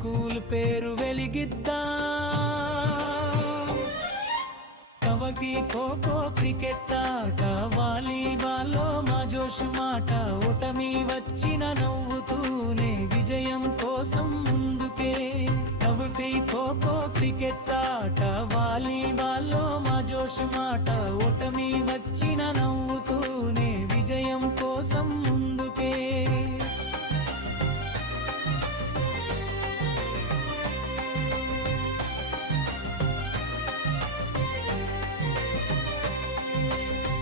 School పేరు వెలిగిద్దాం. Kabaddi, kho kho, cricket ఆట, వాలీబాల్లో మా జోష్ మాట, ఓటమి వచ్చిన నవ్వుతూనే విజయం కోసం ముందుకే. కబడ్డీ, ఖోఖో, క్రికెట్ ఆట, వాలీబాల్లో మా జోష్ మాట, ఓటమి వచ్చిన నవ్వుతూనే విజయం కోసం ముందుకే.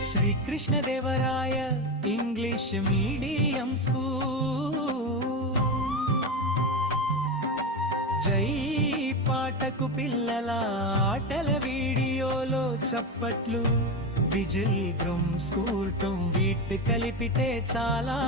Sri Krishnadevaraya English medium school. జై పాటకు పిల్లల ఆటల వీడియోలో చప్పట్లు, విజిల్ డ్రమ్ స్కూల్ టమ్ బీట్ కలిపితే చాలా.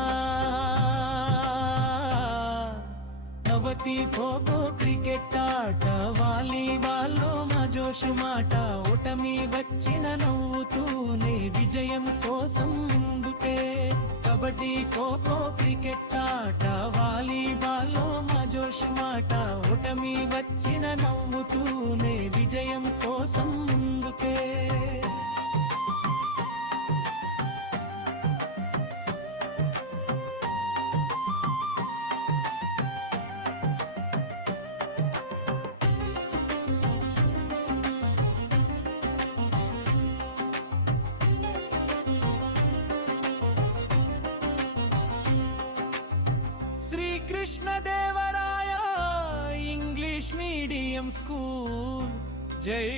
కబడ్డీ, ఖోఖో, క్రికెట్ ఆట, వాలీబాల్లో మా జోషు మాట, ఓటమి వచ్చిన నవ్వుతూనే విజయం కోసం ముందుకే. కబడ్డీ, ఖోఖో, క్రికెట్ ఆట, వాలీబాల్లో మా జోషు మాట, ఓటమి వచ్చిన నవ్వుతూనే విజయం కోసం ముందుకే. Sri Krishnadevaraya English medium school. జై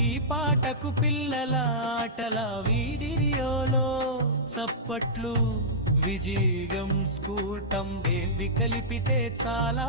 ఈ పాటకు పిల్లల ఆటల వీడియోలో చప్పట్లు, విజయం స్కూల్ టమ్ కలిపితే చాలా.